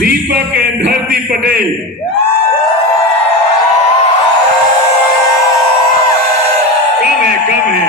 दीपक and Dharti Patel कम है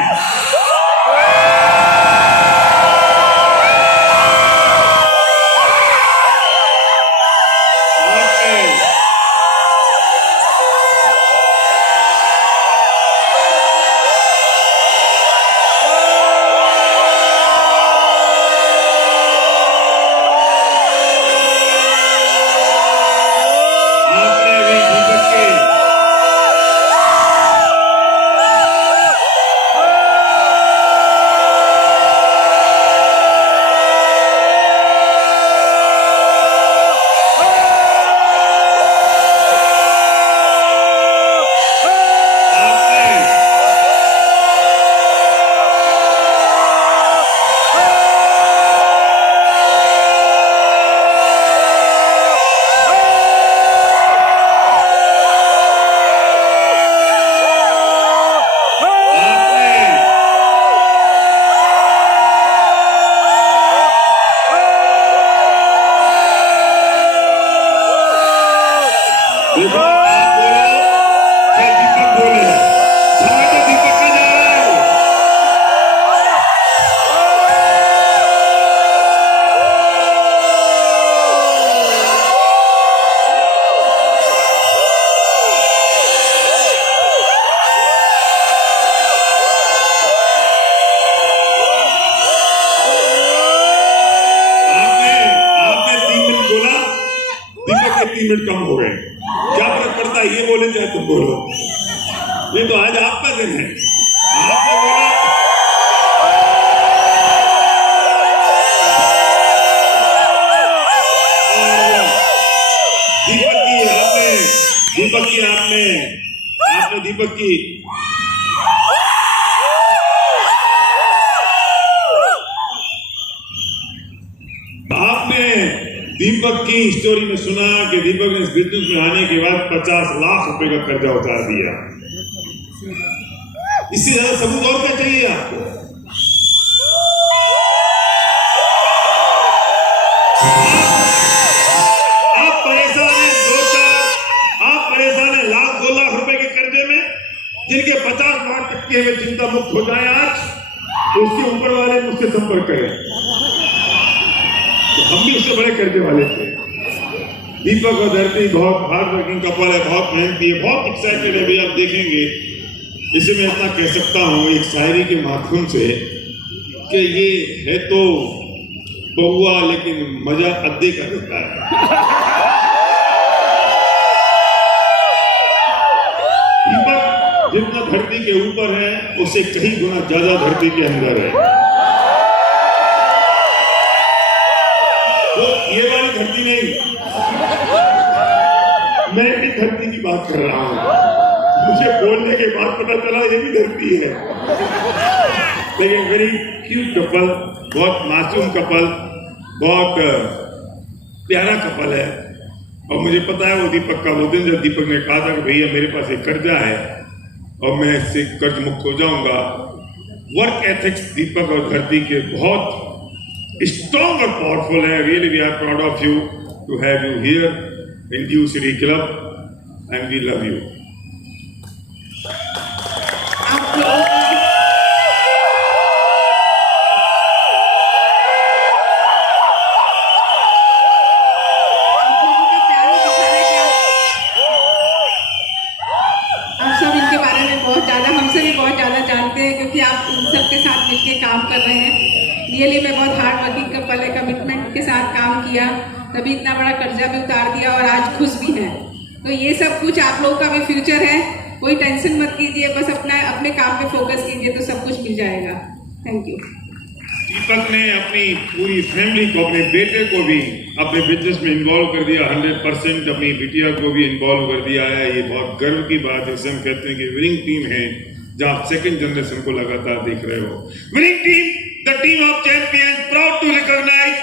minute कम हो गए, क्या फर्क पड़ता है? ये बोले चाहे तुम बोलो, ये तो आज आपका दिन है। आपने बोला आपने दीपक की दीपक की स्टोरी में सुना कि दीपक ने इस बिजनेस में आने के बाद 50 लाख रुपए का कर्जा उतार दिया। इससे ज्यादा सबूत और क्या चाहिए आपको? आप परेशान हैं लाख 2 लाख रुपए के कर्जे में, जिनके 50% में चिंता मुक्त हो जाए आज, तो उसके ऊपर वाले मुझसे संपर्क करें। हम भी उससे बड़े कर्जे वाले थे। दीपक और धरती बहुत हार्ड वर्किंग कपल है, बहुत मेहनती है, बहुत एक्साइटेड है। भी आप देखेंगे इसे मैं इतना कह सकता हूँ एक शायरी के माध्यम से कि ये है तो बहुआ लेकिन मजा अद्दे का देता है। दीपक जितना धरती के ऊपर है उससे कहीं गुना ज्यादा धरती के अंदर है। तो ये वाली धरती नहीं, मैं इस धरती की बात कर रहा हूँ। मुझे बोलने के बाद पता चला ये भी धरती है। लेकिन वेरी क्यूट कपल, बहुत मासूम कपल, बहुत प्यारा कपल है। और मुझे पता है वो दीपक का, वो दिन जब दीपक ने कहा था कि भैया मेरे पास एक कर्जा है और मैं इससे कर्ज मुक्त हो जाऊंगा, वर्क एथिक्स दीपक और धरती के बहुत स्ट्रॉन्ग और पावरफुल है। Really we are proud of you to have you here in due city club and we love you. हमसे भी बहुत ज़्यादा जानते हैं क्योंकि आप इन सबके साथ मिलके काम कर रहे हैं। रियली में बहुत हार्ड वर्किंग कपल है, कमिटमेंट के साथ काम किया तभी इतना बड़ा कर्जा भी उतार दिया और आज खुश भी हैं। तो ये सब कुछ आप लोगों का भी फ्यूचर है, कोई टेंशन मत कीजिए, बस अपने काम पे फोकस कीजिए तो सब कुछ मिल जाएगा। Thank you. दीपक ने अपनी पूरी फैमिली को, अपने बेटे को भी अपने बिजनेस में इन्वॉल्व कर दिया, 100%। अपनी बिटिया को भी इन्वॉल्व कर दिया है। ये बहुत गर्व की बात है। हम कहते हैं कि विनिंग टीम है जहां आप सेकंड जनरेशन को लगातार देख रहे हो। Winning team, the team of champions, proud to recognise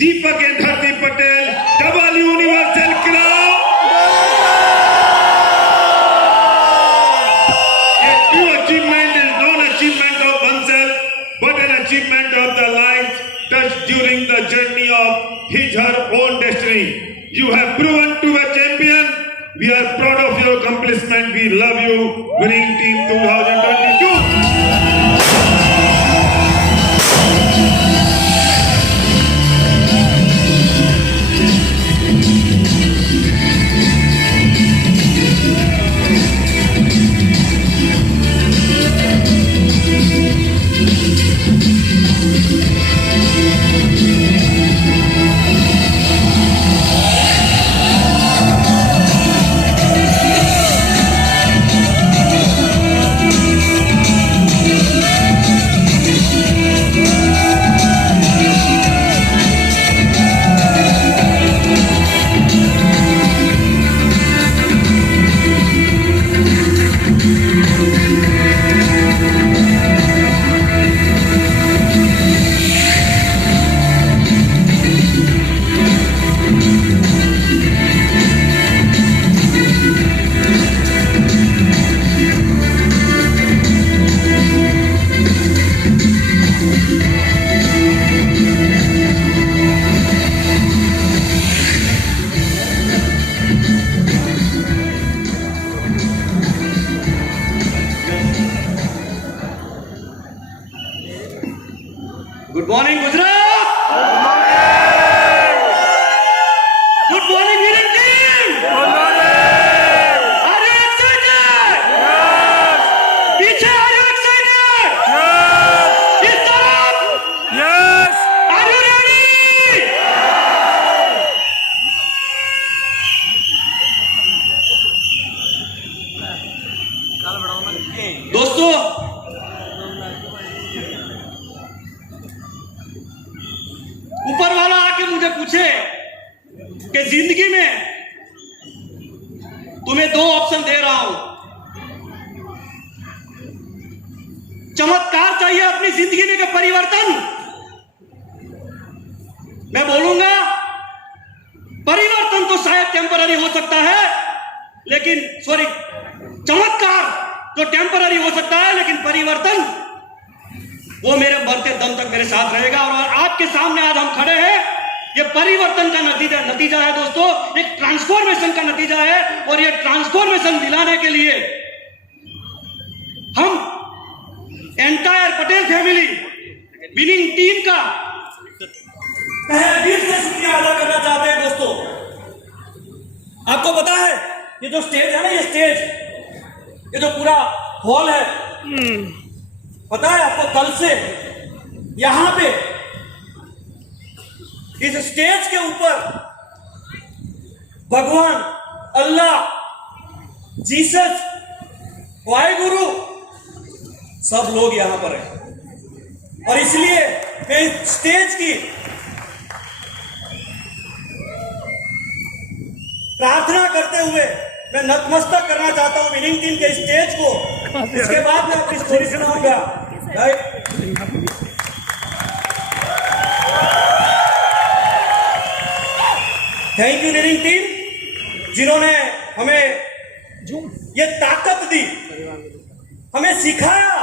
Deepak and Dharti Patel, double universal club. A true achievement is not achievement of oneself, but an achievement of the lives touched during the journey of his/her own destiny. You have proven to be a champion. We are proud of your accomplishment. We love you, winning team 2022. Good morning Gujarat, good morning winning team, good morning. Are you excited? Yes. पीछे are you excited? Yes. इस तरफ? Yes. Are you ready? दोस्तों, ऊपर वाला आके मुझे पूछे कि जिंदगी में तुम्हें 2 ऑप्शन दे रहा हूं, चमत्कार चाहिए अपनी जिंदगी में कि परिवर्तन? मैं बोलूंगा परिवर्तन तो शायद टेम्पररी हो सकता है, लेकिन चमत्कार तो टेम्पररी हो सकता है, लेकिन परिवर्तन वो मेरे मरते दम तक मेरे साथ रहेगा। और आपके सामने आज हम खड़े हैं, ये परिवर्तन का नतीजा है दोस्तों, एक ट्रांसफॉर्मेशन का नतीजा है। और ये ट्रांसफॉर्मेशन दिलाने के लिए हम entire Patel family winning team का तहे दिल से शुक्रिया अदा करना चाहते हैं। दोस्तों, आपको पता है ये जो स्टेज है ना, ये जो पूरा हॉल है। पता है आपको, कल से यहां पे इस स्टेज के ऊपर भगवान, अल्लाह, जीसस, वाहिगुरु सब लोग यहां पर हैं। और इसलिए मैं इस स्टेज की प्रार्थना करते हुए मैं नतमस्तक करना चाहता हूं विनिंग टीम के स्टेज को। इसके बाद मैं अपनी स्टोरी सुनाऊंगा। Right, thank you winning team, जिन्होंने हमें ये ताकत दी, हमें सिखाया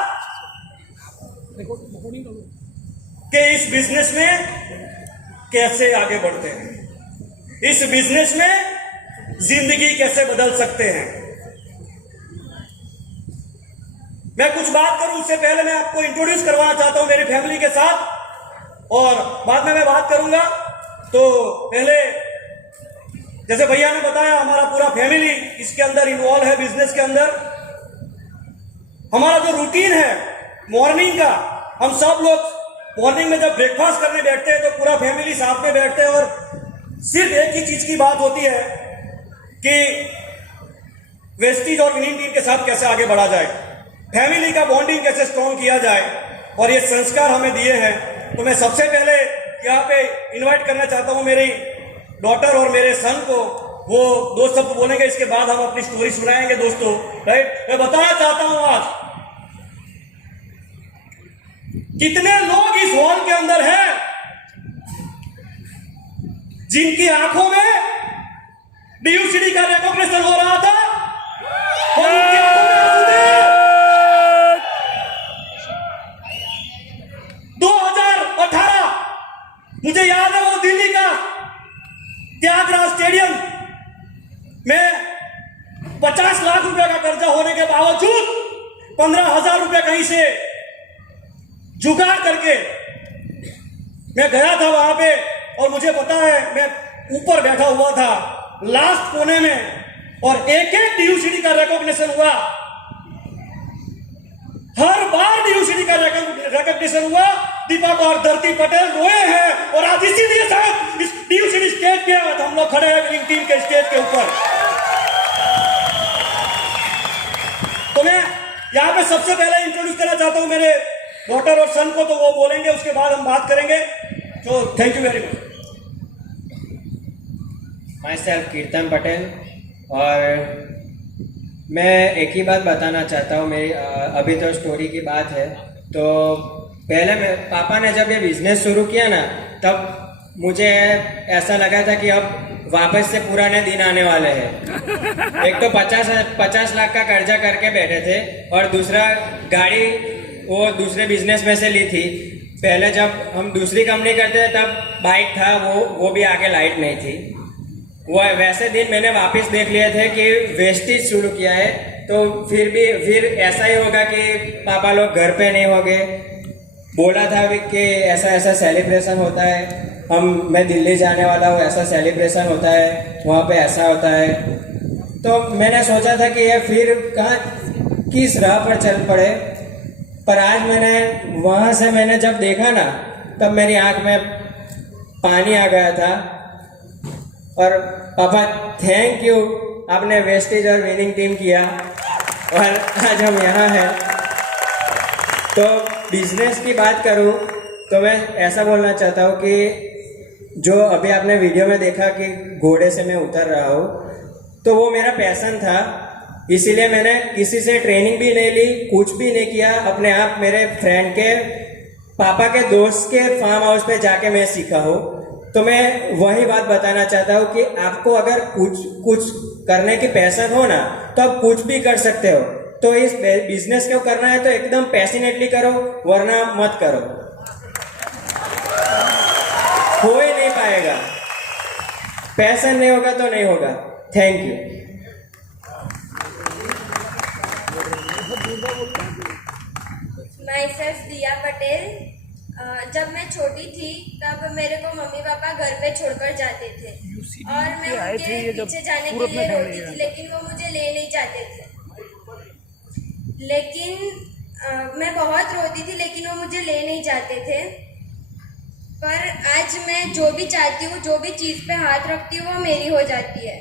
कि इस बिजनेस में कैसे आगे बढ़ते हैं, इस बिजनेस में जिंदगी कैसे बदल सकते हैं। मैं कुछ बात करूं उससे पहले मैं आपको इंट्रोड्यूस करवाना चाहता हूं मेरी फैमिली के साथ, और बाद में मैं बात करूंगा। तो पहले जैसे भैया ने बताया, हमारा पूरा फैमिली इसके अंदर इन्वॉल्व है, बिजनेस के अंदर। हमारा जो रूटीन है मॉर्निंग का, हम सब लोग मॉर्निंग में जब ब्रेकफास्ट करने बैठते हैं तो पूरा फैमिली साथ में बैठते हैं, और सिर्फ एक ही चीज की बात होती है कि वेस्टीज और विनिंग टीम के साथ कैसे आगे बढ़ा जाए, फैमिली का बॉन्डिंग कैसे स्ट्रॉन्ग किया जाए, और ये संस्कार हमें दिए हैं। तो मैं सबसे पहले यहाँ पे इनवाइट करना चाहता हूँ मेरी डॉटर और मेरे सन को। वो दो शब्द बोलेंगे, इसके बाद हम अपनी स्टोरी सुनाएंगे दोस्तों। राइट, मैं बताना चाहता हूं आज कितने लोग इस हॉल के अंदर हैं जिनकी आंखों में डीयूसीडी का रिकॉग्निशन हो रहा था, और उनकी आंखों में आंसू थे। 2018 मुझे याद है, वो दिल्ली का त्यागराज स्टेडियम में 50 लाख रुपए का कर्जा होने के बावजूद 15,000 रुपए कहीं से जुगाड़ करके मैं गया था वहां पे, और मुझे पता है मैं ऊपर बैठा हुआ था लास्ट कोने में, और एक एक डीयूसीडी का रिकॉग्निशन हुआ। हर बार डीयूसीडी का रिकॉग्निशन हुआ। दीपक और धरती पटेल रोए हैं, और आज इसीलिए शायद इस डीयूसीडी स्टेज पे हम लोग खड़े हैं विनिंग टीम के स्टेज के ऊपर। तो मैं यहाँ पे सबसे पहले इंट्रोड्यूस करना चाहता हूँ मेरे डॉटर और सन को, तो वो बोलेंगे, उसके बाद हम बात करेंगे। तो thank you very much. My self कीर्तन पटेल, और मैं एक ही बात बताना चाहता हूँ। मेरी अभी तो स्टोरी की बात है। तो पहले पापा ने जब ये बिजनेस शुरू किया ना, तब मुझे ऐसा लगा था कि अब वापस से पुराने दिन आने वाले हैं। एक तो 50 लाख का कर्जा करके बैठे थे, और दूसरा गाड़ी वो दूसरे बिजनेस में से ली थी। पहले जब हम दूसरी कंपनी करते थे तब बाइक था, वो भी आगे लाइट नहीं थी। वो वैसे दिन मैंने वापस देख लिए थे कि वेस्टेज शुरू किया है, तो फिर ऐसा ही होगा कि पापा लोग घर पे नहीं होंगे। बोला था कि ऐसा सेलिब्रेशन होता है, मैं दिल्ली जाने वाला हूँ, ऐसा सेलिब्रेशन होता है, वहाँ पे ऐसा होता है। तो मैंने सोचा था कि ये फिर किस राह पर चल पड़े, पर आज वहाँ से मैंने जब देखा ना, तब मेरी आंख में पानी आ गया था। और पापा थैंक यू, आपने वेस्टेज और विनिंग टीम किया, और आज हम यहाँ हैं। तो बिजनेस की बात करूँ तो मैं ऐसा बोलना चाहता हूँ कि जो अभी आपने वीडियो में देखा कि घोड़े से मैं उतर रहा हूँ, तो वो मेरा पैशन था। इसीलिए मैंने किसी से ट्रेनिंग भी नहीं ली, कुछ भी नहीं किया, अपने आप मेरे फ्रेंड के पापा के दोस्त के फार्म हाउस पे जाके मैं सीखा हूँ। तो मैं वही बात बताना चाहता हूँ कि आपको अगर कुछ करने की पैशन हो ना, तो आप कुछ भी कर सकते हो। तो इस बिजनेस को करना है तो एकदम पैशनेटली करो, वरना मत करो, हो ही नहीं पाएगा। पैशन नहीं होगा तो नहीं होगा। Thank you. माई सेल्फ दिया पटेल। जब मैं छोटी थी तब मेरे को मम्मी पापा घर पे छोड़कर जाते थे, और मैं उनके पीछे जाने के लिए रोती थी, लेकिन वो मुझे ले नहीं जाते थे। लेकिन मैं बहुत रोती थी, लेकिन वो मुझे ले नहीं जाते थे। पर आज मैं जो भी चाहती हूँ, जो भी चीज़ पे हाथ रखती हूँ, वो मेरी हो जाती है।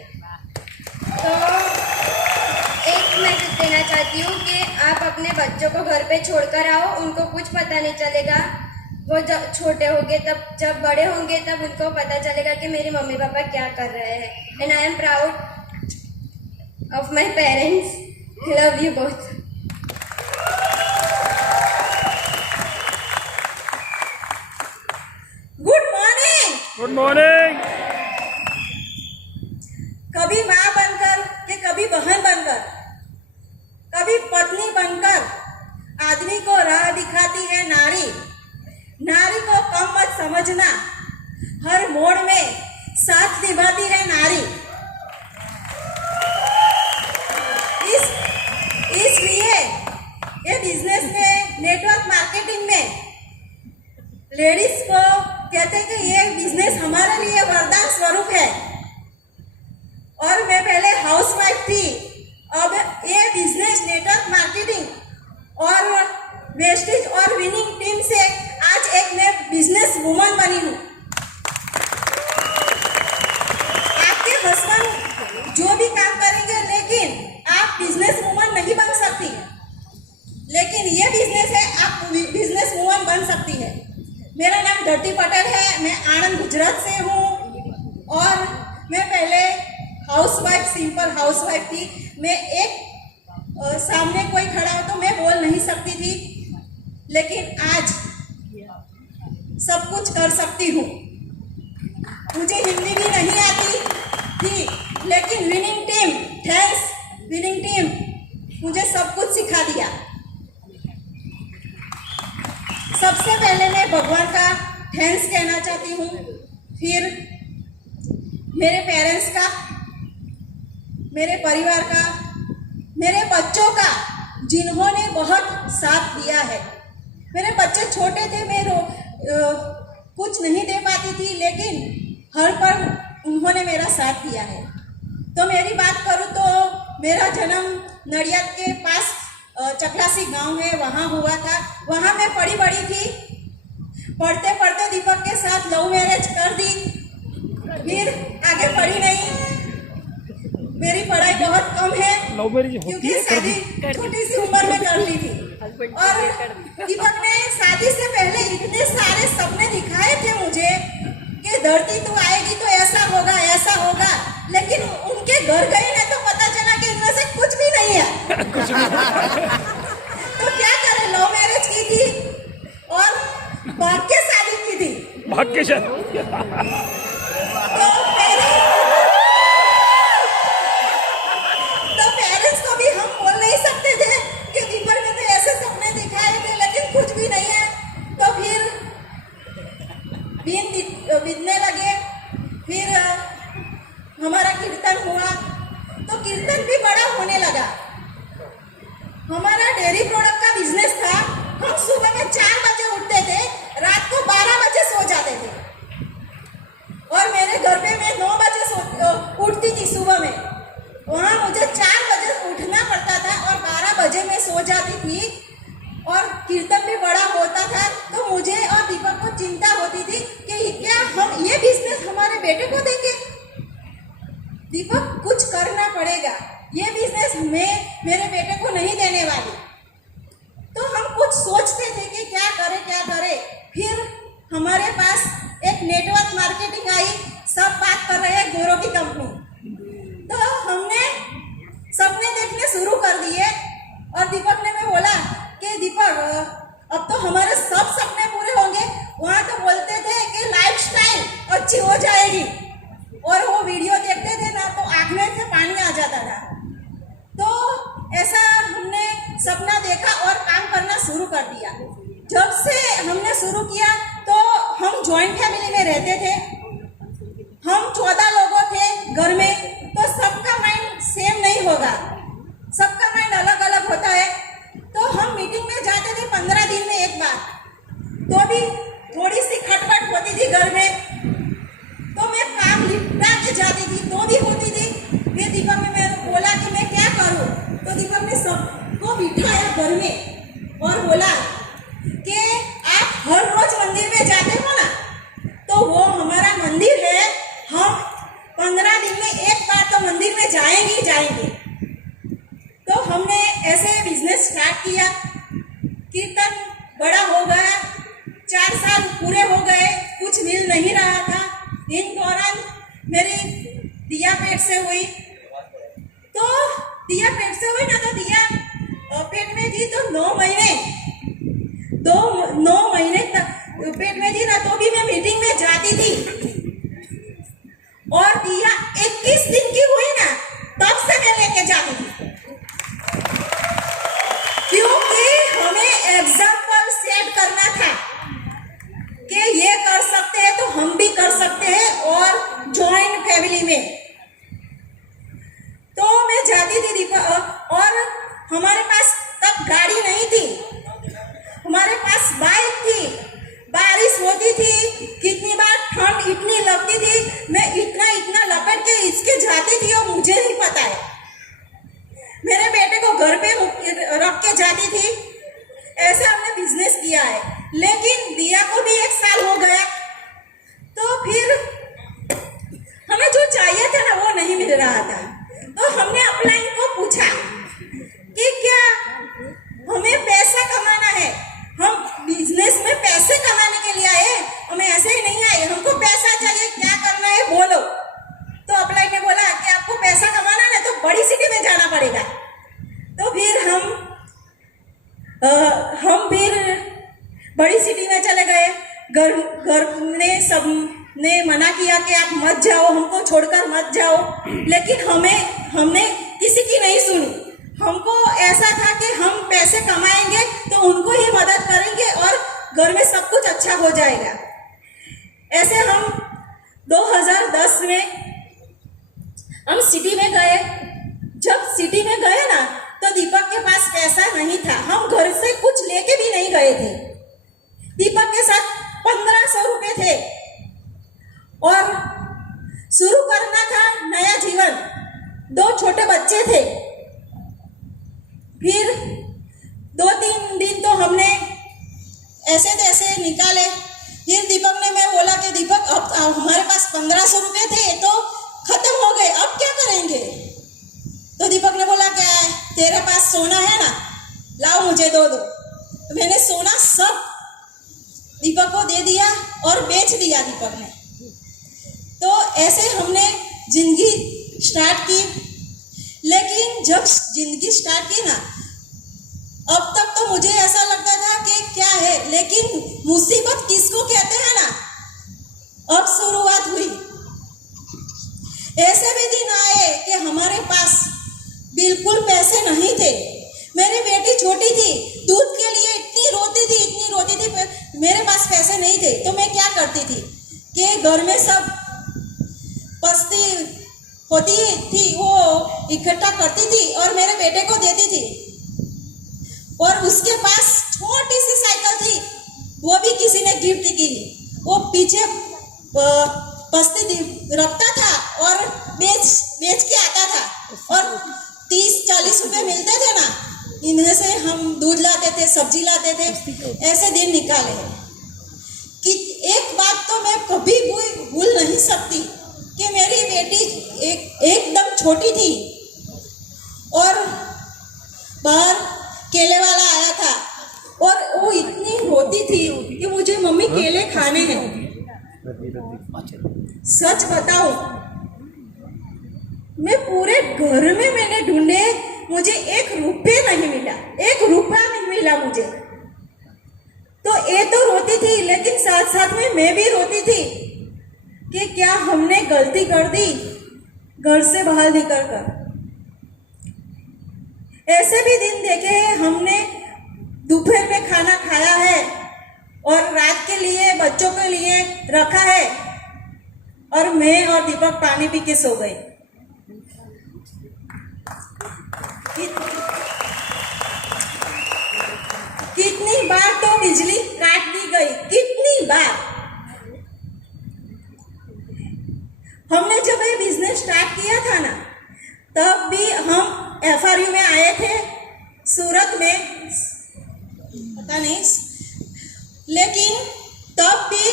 तो एक मैसेज देना चाहती हूँ कि आप अपने बच्चों को घर पे छोड़कर आओ, उनको कुछ पता नहीं चलेगा। वो जब छोटे होंगे, तब जब बड़े होंगे, तब उनको पता चलेगा कि मेरे मम्मी पापा क्या कर रहे हैं। And I am proud of my parents. Love you both. Good morning. Good morning. कभी माँ बनकर कि कभी बहन बनकर, कभी पत्नी बनकर आदमी को राह दिखाती है नारी। नारी को कम मत समझना, हर मोड़ में साथ निभाती है नारी। इसलिए ये बिजनेस में, नेटवर्क मार्केटिंग में लेडीज को कहते हैं कि ये बिजनेस हमारे लिए वरदान स्वरूप है। और मैं पहले हाउसवाइफ थी, अब ये बिजनेस, नेटवर्क मार्केटिंग और वेस्टेज और विनिंग टीम से आज एक मैं बिजनेस वुमन बनी हूँ। आपके हस्बैंड जो भी काम करेंगे, लेकिन आप बिजनेस वुमन नहीं बन सकती। लेकिन ये बिजनेस है, आप बिजनेस वुमन बन सकती है। मेरा नाम धरती पटेल है, मैं आनंद गुजरात से हूँ। और मैं पहले हाउसवाइफ, सिंपल हाउसवाइफ थी। मैं एक सामने कोई खड़ा हो तो मैं बोल नहीं सकती थी, लेकिन आज सब कुछ कर सकती हूँ। मुझे हिंदी भी नहीं आती थी, लेकिन winning team, thanks winning team, मुझे सब कुछ सिखा दिया। सबसे पहले मैं भगवान का थैंक्स कहना चाहती हूँ, फिर मेरे पेरेंट्स का, मेरे परिवार का, मेरे बच्चों का, जिन्होंने बहुत साथ दिया है। मेरे बच्चे छोटे थे, मैं कुछ नहीं दे पाती थी, लेकिन हर पल उन्होंने मेरा साथ दिया है। तो मेरी बात करूँ तो मेरा जन्म नडियाद के पास चकलासी गांव है, वहाँ हुआ था। वहाँ मैं पढ़ी बड़ी थी। पढ़ते पढ़ते दीपक के साथ लव मैरिज कर दी, फिर आगे पढ़ी नहीं। मेरी पढ़ाई बहुत कम है, क्योंकि शादी छोटी सी उम्र में कर ली थी। और दीपक ने शादी से पहले इतने सारे सपने दिखाए थे मुझे कि धरती तू आएगी तो ऐसा होगा, ऐसा होगा। लेकिन उनके घर गए ना तो पता चला कि इनमें से कुछ भी नहीं है। तो क्या करें, लव मैरिज की थी और भाग्य शादी की थी। भाग्य शादी। तो पेरेंट्स को भी हम बोल नहीं सकते थे कि दीपक ने तो ऐसे सपने दिखाए थे, लेकिन कुछ भी नहीं है। तो फिर बीतने लगे, फिर हमारा कीर्तन हुआ, तो कीर्तन भी बड़ा होने लगा। हमारा डेयरी प्रोडक्ट का बिजनेस था। हम सुबह में 4 बजे उठते थे, रात को 12 बजे सो जाते थे। और मेरे घर पे मैं 9 बजे उठती थी सुबह में। वहाँ मुझे 4 बजे उठना पड़ता था और 12 बजे मैं सो जाती थी। और कीर्तन भी बड़ा होता था, तो मुझे और दीपक को चिंता होती थी कि क्या हम ये बिजनेस हमारे बेटे को देंगे। दीपक, कुछ करना पड़ेगा, ये बिजनेस मैं मेरे बेटे को नहीं देने वाली। तो हम कुछ सोचते थे कि क्या करें। फिर हमारे पास एक नेटवर्क मार्केटिंग आई, सब बात कर रहे हैं गोरो की कंपनी। तो हमने सपने देखने शुरू कर दिए। और दीपक ने मैं बोला कि दीपक, अब तो हमारे सब सपने पूरे होंगे। वहाँ तो बोलते थे कि लाइफस्टाइल अच्छी हो जाएगी, और वो वीडियो देखते थे ना तो आँख में से पानी आ जाता था। तो ऐसा हमने सपना देखा और काम करना शुरू कर दिया। जब से हमने शुरू किया तो हम जॉइंट फैमिली में रहते थे। हम 14 लोगों थे घर में, तो सबका माइंड सेम नहीं होगा, सबका माइंड अलग अलग होता है। तो हम मीटिंग में जाते थे 15 दिन में एक बार, तो भी थोड़ी सी खटपट होती थी घर में, तो मैं काम निपटा के जाती थी, तो भी होती थी। फिर दीपक ने मेरे बोला कि मैं क्या करूं, तो दीपक ने सबको बिठाया और बोला कि आप हर रोज मंदिर में जाते हो ना, तो वो हमारा मंदिर है, हम 15 दिन में एक बार तो मंदिर में जाएंगे ही जाएंगे। तो हमने ऐसे बिजनेस स्टार्ट किया, कीर्तन बड़ा हो गया, 4 साल पूरे हो गए, कुछ मिल नहीं रहा था। इन दौरान मेरी दिया पेट से हुई, तो दिया पेट से हुई ना, तो दिया पेट में थी तो 9 महीने तक पेट में थी ना, तो भी मैं मीटिंग में जाती थी। और दिया 21 दिन की हुई ना, तब से मैं लेके जाती थी, क्योंकि हमें एग्जाम्पल सेट करना था कि ये कर सकते हैं तो हम भी कर सकते हैं, और जॉइंट फैमिली में। तो मैं जाती थी दीपक, और हमारे पास तब गाड़ी नहीं थी, हमारे पास बाइक थी। बारिश होती थी, कितनी बार ठंड इतनी लगती थी, मैं इतना लपेट के इसके जाती थी और मुझे नहीं पता है। मेरे बेटे को घर पे रख के जाती थी। ऐसे हमने बिजनेस किया है, लेकिन दिया को भी 1 साल हो गया, तो फिर हमें जो चाहिए था ना वो नहीं मिल रहा था। तो हमने अपलाइन को पूछा कि क्या हमें पैसा कमाना है, हम बिजनेस में पैसे कमाने के लिए आए, हमें ऐसे ही नहीं आए, हमको पैसा चाहिए, क्या करना है बोलो। तो अपलाइन ने बोला कि आपको पैसा कमाना है तो बड़ी सिटी में जाना पड़ेगा। तो फिर हम फिर बड़ी सिटी में चले गए। घर ने सब ने मना किया कि आप मत जाओ, हमको छोड़कर मत जाओ, लेकिन हमने किसी की नहीं सुनी। हमको ऐसा था कि हम पैसे कमाएंगे तो उनको ही मदद करेंगे और घर में सब कुछ अच्छा हो जाएगा। ऐसे हम 2010 में हम सिटी में गए। जब सिटी में गए ना, तो दीपक के पास पैसा नहीं था, हम घर से कुछ लेके भी नहीं गए थे। दीपक के साथ 1500 रुपए थे और शुरू करना था नया जीवन। 2 छोटे बच्चे थे। फिर 2-3 दिन तो हमने ऐसे तैसे निकाले। फिर दीपक ने, मैं बोला कि दीपक अब हमारे पास 1500 रुपए थे तो खत्म हो गए, अब क्या करेंगे। तो दीपक ने बोला क्या है, तेरे पास सोना है ना, लाओ मुझे दो। तो मैंने सोना सब दीपक को दे दिया और बेच दिया दीपक ने। तो ऐसे हमने जिंदगी स्टार्ट की। लेकिन जब जिंदगी स्टार्ट की ना, अब तक तो मुझे ऐसा लगता था कि क्या है, लेकिन मुसीबत किसको कहते हैं ना, अब शुरुआत हुई। ऐसे भी दिन आए कि हमारे पास बिल्कुल पैसे नहीं थे। मेरी बेटी छोटी थी, दूध के लिए इतनी रोती थी, मेरे पास पैसे नहीं थे। तो मैं क्या करती थी कि घर में सब पस्ती होती थी वो इकट्ठा करती थी और मेरे बेटे को देती थी। और उसके पास छोटी सी साइकिल थी, वो भी किसी ने गिफ्ट की। वो पीछे पस्ती रखता था और बेच के आता था और 30-40 रुपए मिलते थे ना, इन्हें से हम दूध लाते थे, सब्जी लाते थे। ऐसे दिन निकाले कि एक बात तो मैं कभी भूल नहीं सकती कि मेरी बेटी एकदम छोटी थी और बाहर केले वाला आया था और वो इतनी रोती थी कि मुझे मम्मी केले खाने हैं। सच बताऊं, मैं पूरे घर में मैंने ढूंढे, मुझे 1 रुपया नहीं मिला मुझे। तो ये तो रोती थी, लेकिन साथ साथ में मैं भी रोती थी कि क्या हमने गलती कर दी घर से बाहर निकल कर। ऐसे भी दिन देखे हैं, हमने दोपहर में खाना खाया है और रात के लिए बच्चों के लिए रखा है और मैं और दीपक पानी पी के सो गए। कितनी बार तो बिजली काट दी गई, कितनी बार। हमने जब ये बिजनेस स्टार्ट किया था ना, तब भी हम FRU में आए थे सूरत में पता नहीं, लेकिन तब भी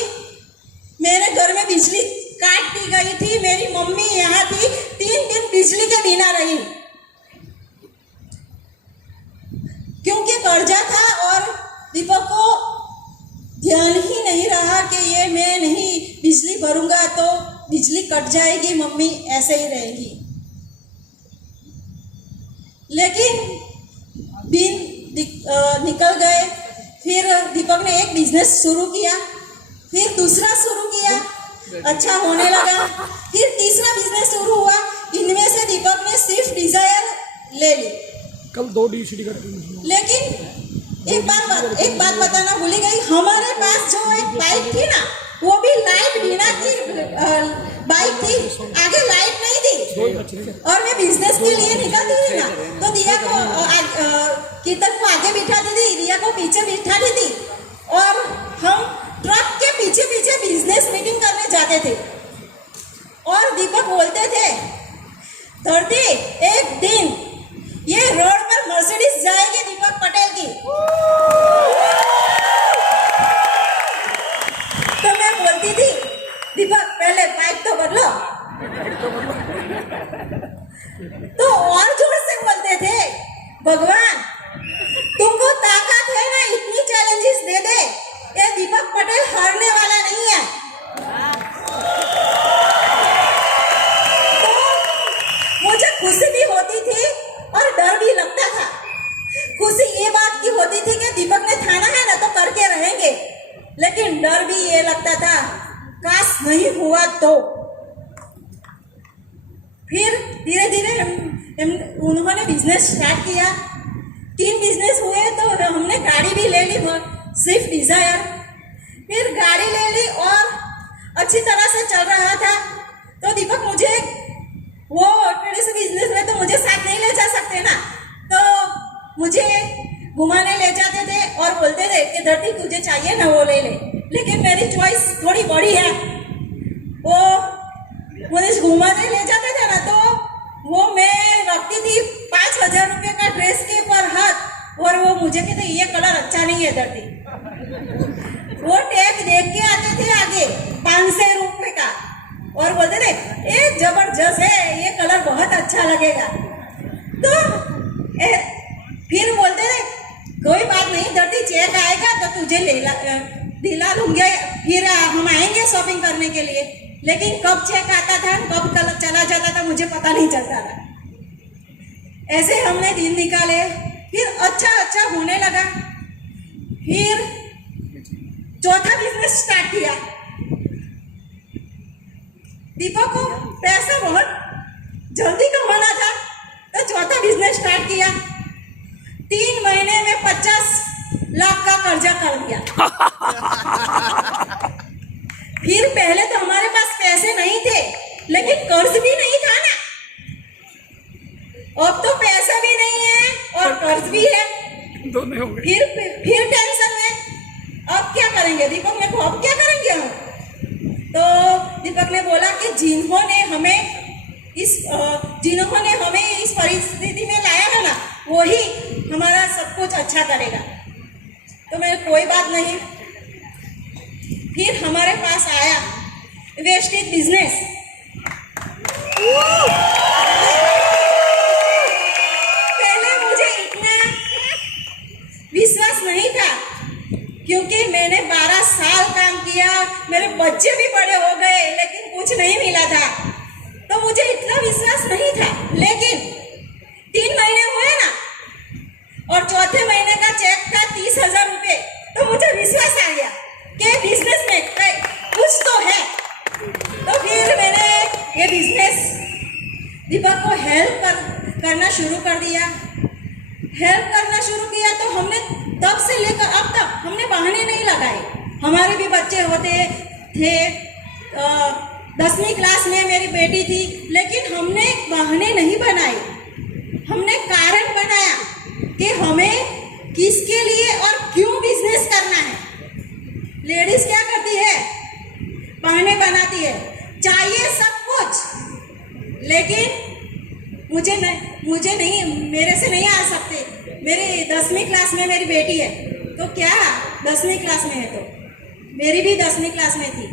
मेरे घर में बिजली काट दी गई थी। मेरी मम्मी यहाँ थी, 3 दिन बिजली के बिना रही क्योंकि कर्जा था और दीपक को ध्यान ही नहीं रहा कि ये मैं नहीं बिजली भरूंगा तो बिजली कट जाएगी, मम्मी ऐसे ही रहेगी। लेकिन दिन निकल गए, फिर दीपक ने एक बिजनेस शुरू किया, फिर दूसरा शुरू किया, अच्छा होने लगा, फिर तीसरा बिजनेस शुरू हुआ। इनमें से दीपक ने स्विफ्ट डिजायर ले ली। कल 2 DCD का लेकिन एक बात बताना भूल गई, हमारे पास जो एक बाइक थी ना, वो भी लाइट बिना की बाइक थी, आगे लाइट नहीं थी। और मैं बिजनेस के लिए निकलती थी ना, तो दिया को कीर्तन को आगे बिठाती थी, रिया को पीछे बिठाती थी, और हम ट्रक के पीछे पीछे बिजनेस मीटिंग करने जाते थे। और दीपक बोलते थे, धरती एक दिन ये रोड पर मर्सिडीज जाएगी दीपक पटेल की। तो मैं बोलती थी, दीपक पहले बाइक तो बदलो। तो और जोर से बोलते थे, भगवान तुमको ताकत है ना, इतनी चैलेंजेस दे दे, ये दीपक पटेल हारने वाला नहीं है। तो मुझे खुशी भी होती थी और डर भी लगता था। खुशी ये बात की होती थी कि दीपक ने ठाना है ना तो करके रहेंगे, लेकिन डर भी ये लगता था काश नहीं हुआ तो। फिर धीरे धीरे उन्होंने बिजनेस स्टार्ट किया, 3 बिजनेस हुए तो हमने गाड़ी भी ले ली, स्विफ्ट डिजायर, फिर गाड़ी ले ली और अच्छी तरह से चल रहा था। तो दीपक मुझे वो ट्रेडिशनल बिजनेस में तो मुझे साथ नहीं ले जा सकते ना, तो मुझे घुमाने ले जाते थे और बोलते थे कि धरती तुझे चाहिए ना वो ले ले, लेकिन मेरी चॉइस थोड़ी बड़ी है। वो मुझे घुमाने ले जाते थे ना, तो वो मैं रखती थी 5,000 रुपये का ड्रेस के पर हाथ, और वो मुझे कहते ये कलर अच्छा नहीं है धरती। वो टैग देख के आते थे आगे 500 रुपये का और बोलते थे ये जबरदस्त है, ये कलर बहुत अच्छा लगेगा। तो फिर बोलते थे कोई बात नहीं धरती, चेक आएगा तो तुझे दिला दूंगे, फिर हम आएंगे शॉपिंग करने के लिए। लेकिन कब चेक आता था, कब कलर चला जाता था, मुझे पता नहीं चलता था। ऐसे हमने दिन निकाले, फिर अच्छा होने लगा। फिर चौथा बिजनेस स्टार्ट किया। दीपक को पैसा बहुत जल्दी कमाना था, तो चौथा बिजनेस स्टार्ट किया। 3 महीने में 50 लाख का कर्जा कर दिया। फिर पहले तो हमारे पास पैसे नहीं थे, लेकिन कर्ज भी नहीं था ना। अब तो पैसा भी नहीं है और कर्ज भी है, दोनों हो गए। फिर टेंशन में अब क्या करेंगे दीपक ने को, अब क्या करेंगे हम। तो दीपक ने बोला कि जिन्होंने हमें इस परिस्थिति में लाया है ना, वही हमारा सब कुछ अच्छा करेगा। तो मैं कोई बात नहीं, फिर हमारे पास आया वेस्टेज बिजनेस। पहले मुझे इतना विश्वास नहीं था, क्योंकि मैंने 12 साल काम किया, मेरे बच्चे भी बड़े हो गए, लेकिन कुछ नहीं मिला था, तो मुझे इतना विश्वास नहीं था। लेकिन 3 महीने हुए ना, और चौथे महीने का चेक था 30,000 रुपये, तो मुझे विश्वास आ गया कि बिजनेस में कुछ तो है। तो फिर मैंने ये बिजनेस दीपक को हेल्प करना शुरू कर दिया। तो हमने तब से लेकर अब तक हमने बहाने नहीं लगाए। हमारे भी बच्चे होते थे, 10वीं क्लास में मेरी बेटी थी, लेकिन हमने बहाने नहीं बनाए, हमने कारण बनाया कि हमें किसके लिए और क्यों बिजनेस करना है। लेडीज क्या करती है, बहाने बनाती है, चाहिए सब कुछ, लेकिन मुझे नहीं, मेरे से नहीं आ सकते। मेरी 10वीं क्लास में मेरी बेटी है, तो क्या 10वीं क्लास में है तो मेरी भी 10वीं क्लास में थी,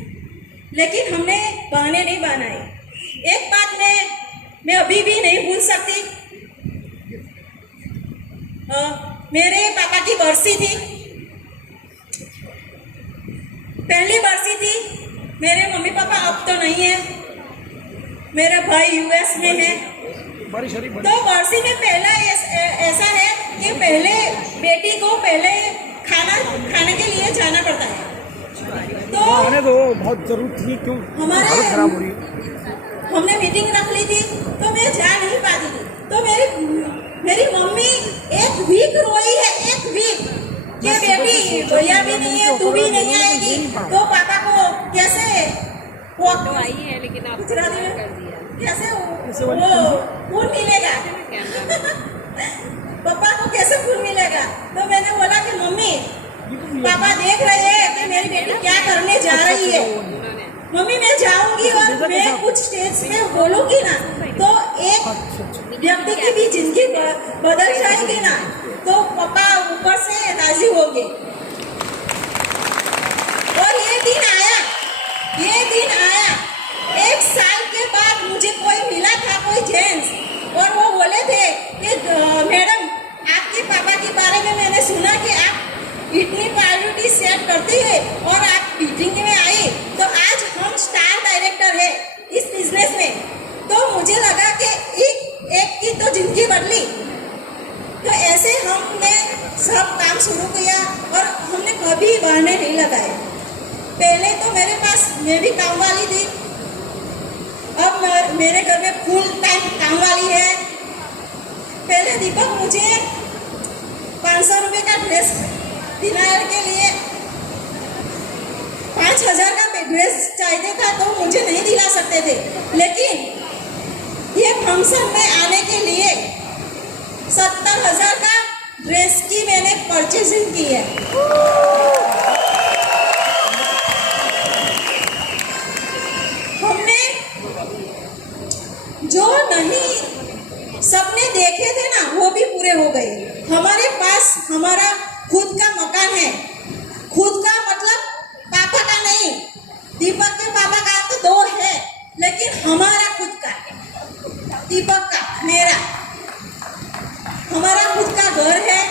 लेकिन हमने बहाने नहीं बनाए। एक बात मैं अभी भी नहीं भूल सकती। मेरे पापा की बरसी थी, पहली बरसी थी। मेरे मम्मी पापा अब तो नहीं है, मेरा भाई यूएस में है। तो बरसी में पहला ऐसा है कि पहले बेटी को पहले खाने के लिए जाना पड़ता है। तो आने दो, बहुत जरूरत थी, क्यों हमारे खराब हो रही है। हमने मीटिंग रख ली थी तो मैं जा नहीं पाती थी। तो मेरी मम्मी 1 वीक रोई है, 1 वीक कि बेटी भैया भी नहीं है, तू भी नहीं आएगी तो पापा को कैसे वो आई है, लेकिन आप गुजराती में कैसे वो फूल मिलेगा पापा को कैसे फूल मिलेगा। तो मैंने बोला कि मम्मी पापा देख रहे हैं कि मेरी बेटी क्या करने जा रही है। मम्मी मैं जाऊंगी और मैं कुछ स्टेज पे बोलूंगी ना तो एक व्यक्ति की भी जिंदगी बदल जाएगी ना, तो पापा ऊपर से राजी होंगे। और ये दिन आया। 1 साल के बाद मुझे कोई मिला था, कोई जेंट्स, और वो बोले थे कि मैडम आपके पापा के बारे में मैंने सुना कि आप इतनी प्रायोरिटी सेट करती है और आप मीटिंग में आई, तो आज हम स्टार डायरेक्टर है इस बिजनेस में। तो मुझे लगा कि एक की तो जिंदगी बदली। तो ऐसे हमने सब काम शुरू किया और हमने कभी बहाने नहीं लगाए। पहले तो मेरे पास मैं भी काम वाली थी, अब मेरे घर में फुल टाइम काम वाली है। पहले दीपक मुझे 500 रुपये का ड्रेस डिनायर के लिए 5000 का ड्रेस चाहिए था तो मुझे नहीं दिला सकते थे, लेकिन ये फंक्शन में आने के लिए 70,000 का ड्रेस की मैंने परचेजिंग की है। हमने जो नहीं सपने देखे थे ना वो भी पूरे हो गए। हमारे पास हमारा खुद का मकान है, खुद का मतलब पापा का नहीं, दीपक के पापा का तो 2 है, लेकिन हमारा खुद का, दीपक का, मेरा हमारा खुद का घर है।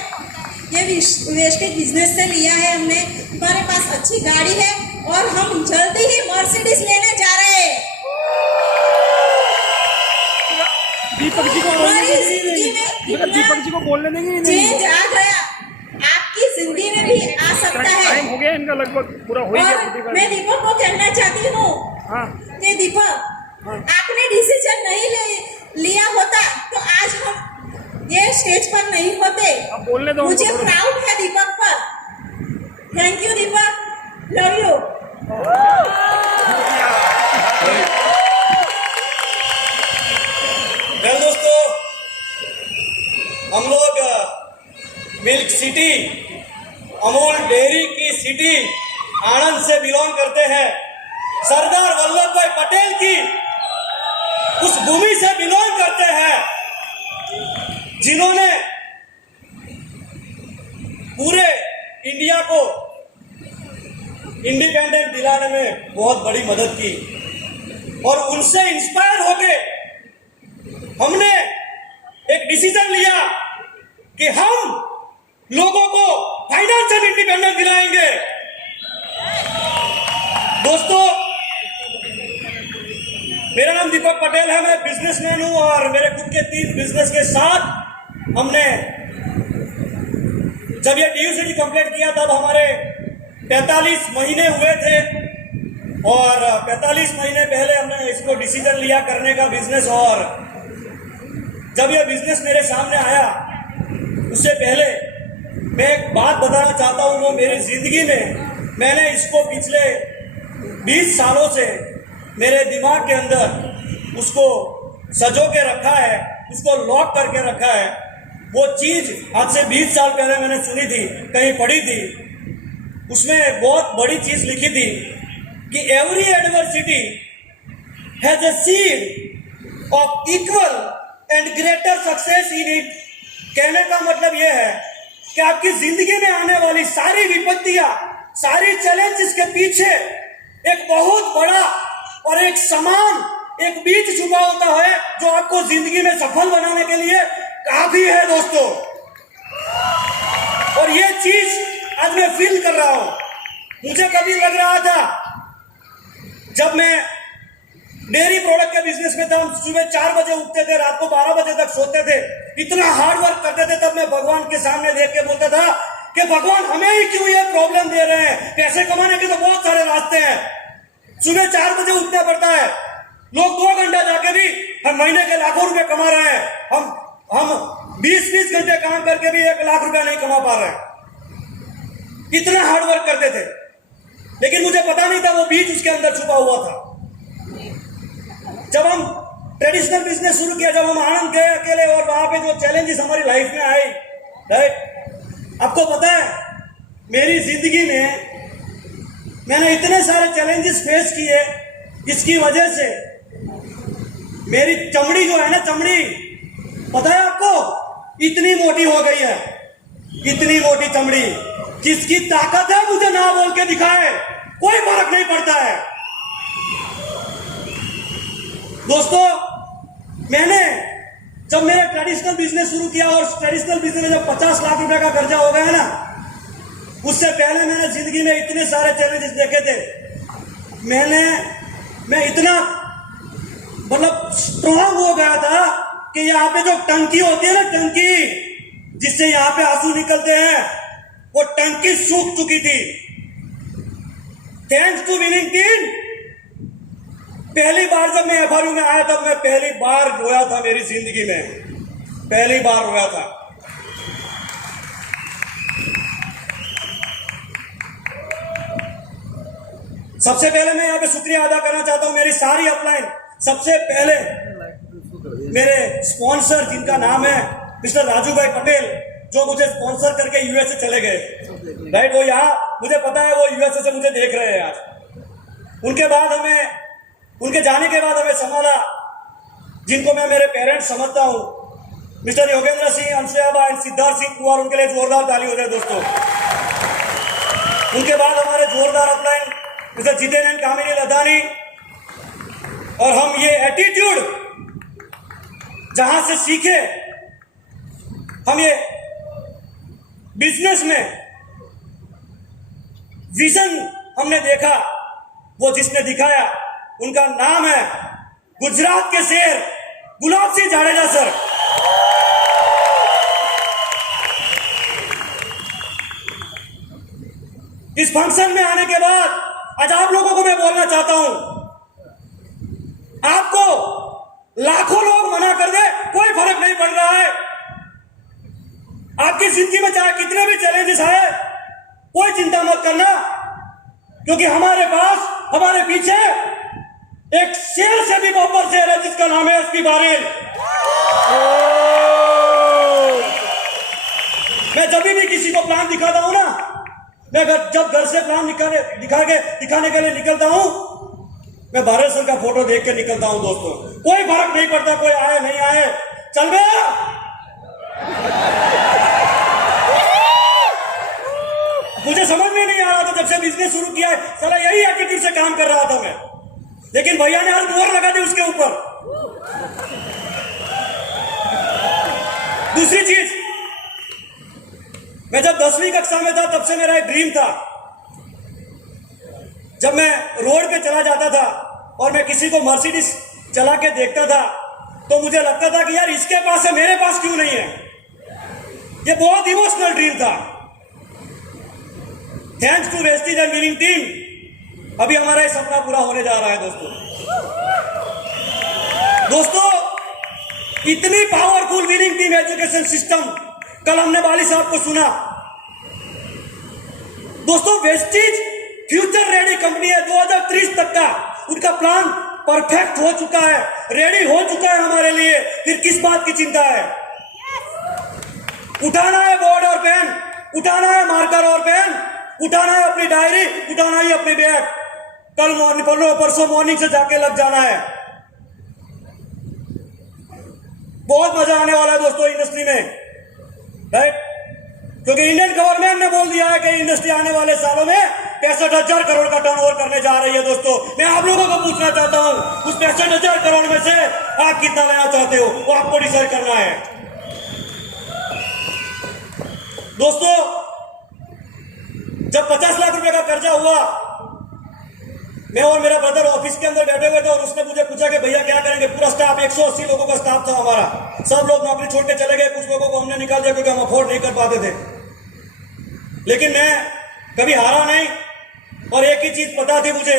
ये वेस्टेज बिजनेस से लिया है हमने। हमारे पास अच्छी गाड़ी है और हम जल्दी ही मर्सिडीज लेने जा रहे हैं। दीपक जी को हमारी जिंदगी में दीपक जी को बोलने देंगे चेंज आ गया, आपकी जिंदगी में भी आ सकता है। टाइम हो गया इनका, लगभग पूरा हो ही और गया। मैं दीपक को कहना चाहती हूँ कि दीपक आपने डिसीजन नहीं लिया होता तो आज हम ये स्टेज पर नहीं होते। अब बोलने दो, मुझे प्राउड है दीपक पर। Thank you Deepak, love you. Well दोस्तों, हम लोग मिल्क सिटी, अमूल डेयरी की सिटी आनंद से बिलोंग करते हैं। सरदार वल्लभ भाई पटेल की उस भूमि से बिलोंग करते हैं जिन्होंने पूरे इंडिया को इंडिपेंडेंट दिलाने में बहुत बड़ी मदद की। और उनसे इंस्पायर होके हमने एक डिसीजन लिया कि हम लोगों को फाइनेंशियल इंडिपेंडेंस दिलाएंगे। दोस्तों, मेरा नाम दीपक पटेल है, मैं बिजनेसमैन हूं और मेरे खुद के 3 बिजनेस के साथ हमने जब ये DUCD कंप्लीट किया तब हमारे 45 महीने हुए थे और 45 महीने पहले हमने इसको डिसीजन लिया करने का बिजनेस। और जब ये बिजनेस मेरे सामने आया उससे पहले मैं एक बात बताना चाहता हूँ। वो मेरी जिंदगी में मैंने इसको पिछले 20 सालों से मेरे दिमाग के अंदर उसको सजो के रखा है, उसको लॉक करके रखा है। वो चीज आज से 20 साल पहले मैंने सुनी थी, कहीं पढ़ी थी, उसमें बहुत बड़ी चीज लिखी थी कि every adversity has a seed of equal and greater success in it. कहने का मतलब यह है कि आपकी जिंदगी में आने वाली सारी विपत्तियां, सारी चैलेंजेस के पीछे एक बहुत बड़ा और एक समान एक बीज छुपा होता है जो आपको जिंदगी में सफल बनाने के लिए काफी है दोस्तों। और ये चीज आज मैं फील कर रहा हूं। मुझे कभी लग रहा था जब मैं डेयरी प्रोडक्ट के बिजनेस में था, हम सुबह 4 बजे उठते थे, रात को 12 बजे तक सोते थे, इतना हार्ड वर्क करते थे, तब मैं भगवान के सामने देख के बोलता था कि भगवान हमें ही क्यों ये प्रॉब्लम दे रहे हैं, पैसे कमाने के तो बहुत सारे रास्ते हैं। सुबह 4 बजे उठना पड़ता है, लोग 2 घंटा जाके भी हम महीने के लाखों रुपए कमा रहे हैं, हम 20-20 घंटे काम करके भी 1 लाख रुपया नहीं कमा पा रहे हैं। इतना हार्ड वर्क करते थे, लेकिन मुझे पता नहीं था वो बीज उसके अंदर छुपा हुआ था। जब हम ट्रेडिशनल बिजनेस शुरू किया, जब हम आनंद गए अकेले और वहां पे जो चैलेंजेस हमारी लाइफ में आए, राइट, आपको पता है मेरी जिंदगी में मैंने इतने सारे चैलेंजेस फेस किए, जिसकी वजह से मेरी चमड़ी जो है ना, चमड़ी पता है आपको इतनी मोटी हो गई है, इतनी मोटी चमड़ी। जिसकी ताकत है मुझे ना बोल के दिखाए, कोई फर्क नहीं पड़ता है। दोस्तों, मैंने जब मेरा ट्रेडिशनल बिजनेस शुरू किया और ट्रेडिशनल बिजनेस में जब 50 लाख रुपए का कर्जा हो गया ना, उससे पहले मैंने जिंदगी में इतने सारे चैलेंजेस देखे थे। मैं इतना मतलब स्ट्रॉन्ग हो गया था कि यहाँ पे जो टंकी होती है ना, टंकी जिससे यहाँ पे आंसू निकलते हैं, वो टंकी सूख चुकी थी। थैंक्स टू विनिंग टीम, पहली बार जब मैं FRU में आया, तब मैं पहली बार रोया था मेरी जिंदगी में, पहली बार रोया था। सबसे पहले मैं यहाँ पे शुक्रिया अदा करना चाहता हूँ मेरी सारी अपलाइन, सबसे पहले मेरे स्पॉन्सर जिनका नाम है मिस्टर राजू भाई पटेल, जो मुझे स्पॉन्सर करके USA चले गए, राइट। वो यहाँ मुझे पता है वो USA से मुझे देख रहे हैं आज। उनके बाद उनके जाने के बाद हमें संभाला, जिनको मैं मेरे पेरेंट्स समझता हूँ, मिस्टर योगेंद्र सिंह, अंशयाबा एंड सिद्धार्थ सिंह कुमार, उनके लिए जोरदार ताली हो जाए दोस्तों। उनके बाद हमारे जोरदार अपलाइन मिस्टर जितेन एंड कामिनी लदानी, और हम ये एटीट्यूड जहां से सीखे, हम ये बिजनेस में विजन हमने देखा, वो जिसने दिखाया उनका नाम है गुजरात के शेर गुलाब सिंह जाडेजा सर। इस फंक्शन में आने के बाद आज आप लोगों को मैं बोलना चाहता हूं, आपको लाखों लोग मना कर दे, कोई फर्क नहीं पड़ रहा है। आपकी जिंदगी में चाहे कितने भी चैलेंजेस आए, कोई चिंता मत करना, क्योंकि हमारे पास, हमारे पीछे एक शेर से भी बब्बर शेर है, जिसका नाम है SP बारेल। मैं जब भी किसी को प्लान दिखाता हूं ना, मैं जब घर से प्लान दिखाने के लिए निकलता हूं, मैं बारेल सर का फोटो देख के निकलता हूं दोस्तों। कोई फर्क नहीं पड़ता कोई आए नहीं आए, चल गया। मुझे समझ में नहीं आ रहा था जब से बिजनेस शुरू किया है, साला यही एटीट्यूड से काम कर रहा था मैं, लेकिन भैया ने आज मोहर लगा दी उसके ऊपर। दूसरी चीज, मैं जब 10वीं कक्षा में था, तब से मेरा एक ड्रीम था, जब मैं रोड पे चला जाता था और मैं किसी को मर्सिडीज चला के देखता था, तो मुझे लगता था कि यार इसके पास है, मेरे पास क्यों नहीं है। ये बहुत इमोशनल ड्रीम था। Thanks to Vestige and winning team, अभी हमारा ये सपना पूरा होने जा रहा है दोस्तों। इतनी powerful winning team education system, कल हमने वाली साहब को सुना दोस्तों। वेस्टेज फ्यूचर रेडी कंपनी है, 2030 तक का उनका प्लान परफेक्ट हो चुका है, रेडी हो चुका है हमारे लिए। फिर किस बात की चिंता है? उठाना है बोर्ड और पेन, उठाना है मार्कर और पेन, उठाना है अपनी डायरी, उठाना है अपनी बैग, कल मॉर्निंग परसों मॉर्निंग से जाके लग जाना है। बहुत मजा आने वाला है दोस्तों इंडस्ट्री में, राइट। क्योंकि इंडियन गवर्नमेंट ने बोल दिया है कि इंडस्ट्री आने वाले सालों में 65,000 करोड़ का टर्नओवर करने जा रही है। दोस्तों, मैं आप लोगों को पूछना चाहता हूं, उस 65,000 करोड़ में से आप कितना लेना चाहते हो, वो आपको डिसाइड करना है। दोस्तों, जब 50 लाख रुपए का कर्जा हुआ, मैं और मेरा ब्रदर ऑफिस के अंदर बैठे हुए थे और उसने मुझे पूछा कि भैया क्या करेंगे। पूरा स्टाफ 180 लोगों का स्टाफ था हमारा, सब लोग नौकरी छोड़ के चले गए, कुछ लोगों को हमने निकाल दिया क्योंकि हम अफोर्ड नहीं कर पाते थे। लेकिन मैं कभी हारा नहीं और एक ही चीज पता थी मुझे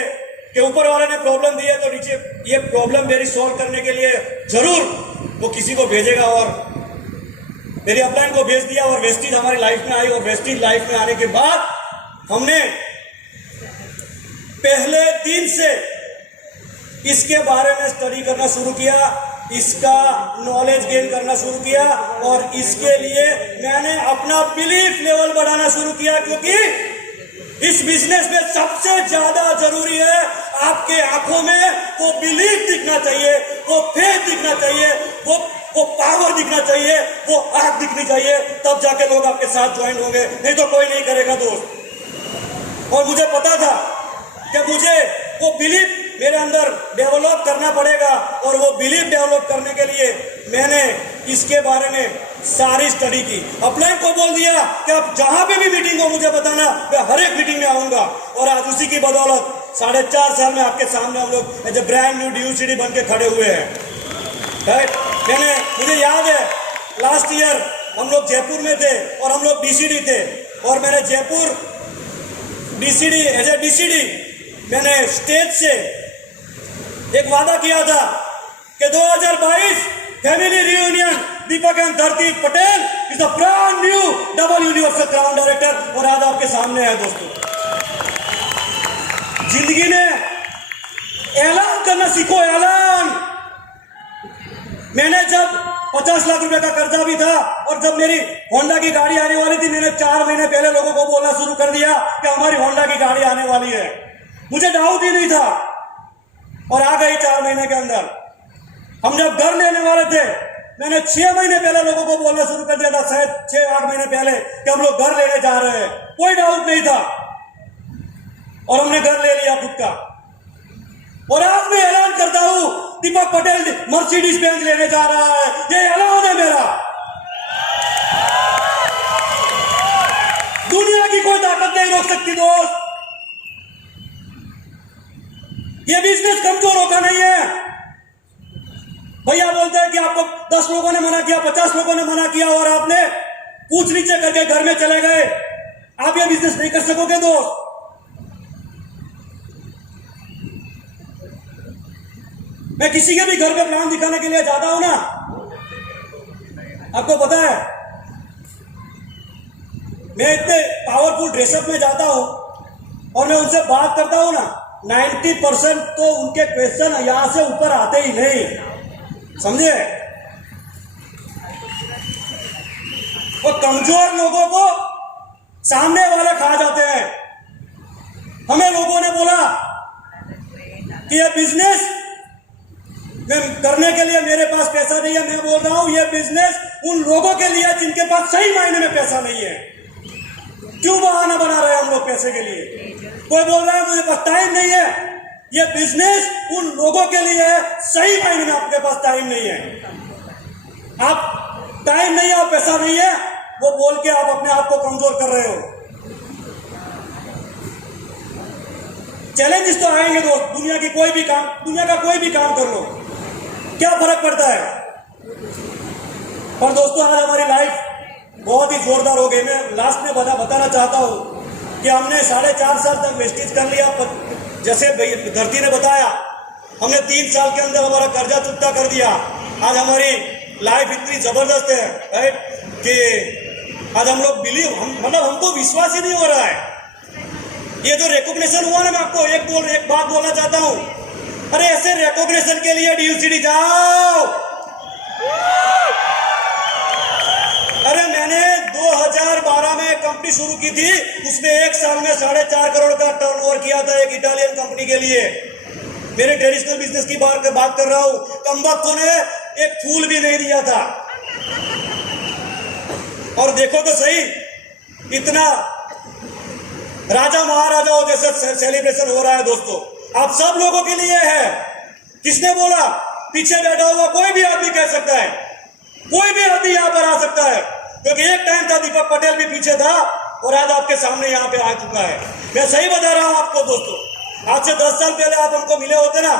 कि ऊपर वाले ने प्रॉब्लम दी है तो नीचे ये प्रॉब्लम मेरी सॉल्व करने के लिए जरूर वो किसी को भेजेगा। और मेरी अपलाइन को भेज दिया और वेस्टीज हमारी लाइफ में आई। और वेस्टीज लाइफ में आने के बाद हमने पहले दिन से इसके बारे में स्टडी करना शुरू किया, इसका नॉलेज गेन करना शुरू किया और इसके लिए मैंने अपना बिलीफ लेवल बढ़ाना शुरू किया। क्योंकि इस बिजनेस में सबसे ज्यादा जरूरी है आपके आंखों में वो बिलीफ दिखना चाहिए, वो फेथ दिखना चाहिए, वो पावर दिखना चाहिए, वो आग दिखनी चाहिए, तब जाके लोग आपके साथ ज्वाइन होंगे, नहीं तो कोई नहीं करेगा दोस्त। और मुझे पता था कि मुझे वो बिलीफ मेरे अंदर डेवलप करना पड़ेगा और वो बिलीफ डेवलप करने के लिए मैंने इसके बारे में सारी स्टडी की। अपलाइन को बोल दिया कि आप जहां पे भी मीटिंग हो मुझे बताना, मैं हर एक मीटिंग में आऊंगा। और आज उसी की बदौलत 4.5 साल में आपके सामने हम लोग as a brand new DUCD बन के खड़े हुए हैं। मुझे याद है लास्ट ईयर हम लोग जयपुर में थे और हम लोग DCD थे और मैंने Jaipur DCD as a DCD मैंने स्टेज से एक वादा किया था कि 2022 family reunion Deepak and Dharti Patel is the brand new double universal crown director. और आज आपके सामने है दोस्तों। जिंदगी में ऐलान करना सीखो, ऐलान। मैंने जब 50 लाख रुपए का कर्जा भी था और जब मेरी होंडा की गाड़ी आने वाली थी, मैंने 4 महीने पहले लोगों को बोलना शुरू कर दिया कि हमारी होंडा की गाड़ी आने वाली है। मुझे डाउट ही नहीं था और आ गई 4 महीने के अंदर। हम जब घर लेने वाले थे, मैंने 6 महीने पहले लोगों को बोलना शुरू कर दिया था, शायद 6-8 महीने पहले, कि हम लोग घर लेने जा रहे हैं। कोई डाउट नहीं था और हमने घर ले लिया खुद का। और आज मैं ऐलान करता हूं, दीपक पटेल मर्सिडीज बेंज लेने जा रहा है, ये ऐलान है मेरा। दुनिया की कोई ताकत नहीं रोक सकती दोस्त। ये बिजनेस कमजोर होता नहीं है। भैया बोलते हैं कि आपको 10 लोगों ने मना किया, 50 लोगों ने मना किया और आपने पूछ नीचे करके घर में चले गए, आप ये बिजनेस नहीं कर सकोगे दोस्त। मैं किसी के भी घर पे प्लान दिखाने के लिए जाता हूं ना, आपको पता है मैं इतने पावरफुल ड्रेसअप में जाता हूं और मैं उनसे बात करता हूं ना, 90% तो उनके क्वेश्चन यहां से ऊपर आते ही नहीं, समझे। वो कमजोर लोगों को सामने वाले खा जाते हैं। हमें लोगों ने बोला कि ये बिजनेस मैं करने के लिए मेरे पास पैसा नहीं है। मैं बोल रहा हूं ये बिजनेस उन लोगों के लिए जिनके पास सही मायने में पैसा नहीं है। क्यों बहाना बना रहे हैं हम लोग पैसे के लिए। कोई बोल रहा है मुझे पास टाइम नहीं है, ये बिजनेस उन लोगों के लिए है सही मायने में आपके पास टाइम नहीं है। आप टाइम नहीं है और पैसा नहीं है वो बोल के आप अपने आप को कमजोर कर रहे हो। चैलेंजेस तो आएंगे दोस्त, दुनिया का कोई भी काम कर लो, क्या फर्क पड़ता है। और दोस्तों आज हमारी लाइफ बहुत ही जोरदार हो गई। मैं लास्ट में बताना चाहता हूं कि हमने 4.5 साल तक वेस्टेज कर लिया। जैसे धरती ने बताया, हमने 3 साल के अंदर हमारा कर्जा चुकता कर दिया। आज हमारी लाइफ इतनी जबरदस्त है राइट कि आज हम लोग मतलब हमको विश्वास ही नहीं हो रहा है। ये जो रिकॉग्निशन हुआ ना, मैं आपको एक बात बोलना चाहता हूं। अरे ऐसे रिकॉग्निशन के लिए DUCD जाओ। अरे मैंने 2012 में कंपनी शुरू की थी, उसमें 1 साल में 4.5 करोड़ का टर्नओवर किया था एक इटालियन कंपनी के लिए। मेरे ट्रेडिशनल बिजनेस की बात कर रहा हूं। कमबख्तों ने एक फूल भी नहीं दिया था। और देखो तो सही, इतना राजा महाराजाओं जैसा सेलिब्रेशन हो रहा है दोस्तों, आप सब लोगों के लिए है। किसने बोला? पीछे बैठा हुआ कोई भी आदमी कह सकता है, कोई भी आदमी यहाँ पर आ सकता है, क्योंकि एक टाइम था दीपक पटेल भी पीछे था और आज आपके सामने यहाँ पे आ चुका है। मैं सही बता रहा हूँ आपको दोस्तों, आज से 10 साल पहले आप हमको मिले होते ना,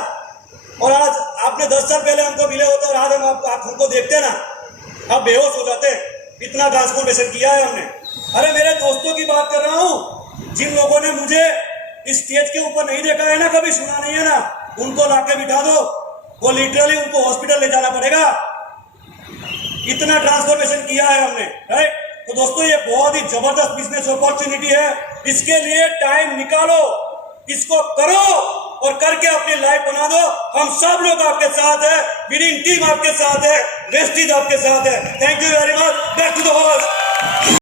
और आज आपने 10 साल पहले हमको मिले होते और आज हम आप हमको देखते ना, आप बेहोश हो जाते। इतना ट्रांसफॉर्मेशन किया है हमने। अरे मेरे दोस्तों की बात कर रहा हूँ, जिन लोगों ने मुझे इस स्टेज के ऊपर नहीं देखा है ना, कभी सुना नहीं है ना, उनको लाके बिठा दो, वो लिटरली उनको हॉस्पिटल ले जाना पड़ेगा। इतना ट्रांसफॉर्मेशन किया है हमने, राइट? तो दोस्तों ये बहुत ही जबरदस्त बिजनेस अपॉर्चुनिटी है, इसके लिए टाइम निकालो, इसको करो और करके अपनी लाइफ बना दो। हम सब लोग आपके साथ है, विनिंग टीम आपके साथ है, वेस्टीज आपके साथ है। Thank you very much. Back to the hall.